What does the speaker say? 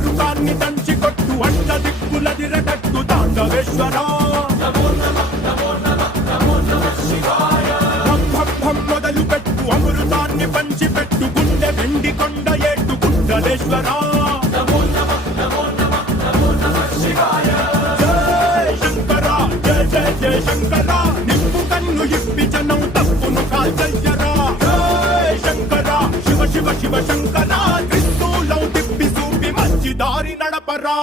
నరుకాన్ని దంచి కొట్టు అట్ట దిక్కులదిరగట్టు తాండవేశ్వరా మొదలు పెట్టు అమృతాన్ని పంచి పెట్టు గుండె వెండి కొండ ఏటు గుండలేశ్వరా జయ శంకర నిప్పు కన్ను ఇప్పి జనం తప్పును కాల్చయ్యరా జయ శంకర శివ శివ శివ శంకర త్రిశూలం తిప్పి చూపి మంచి దారి నడపరా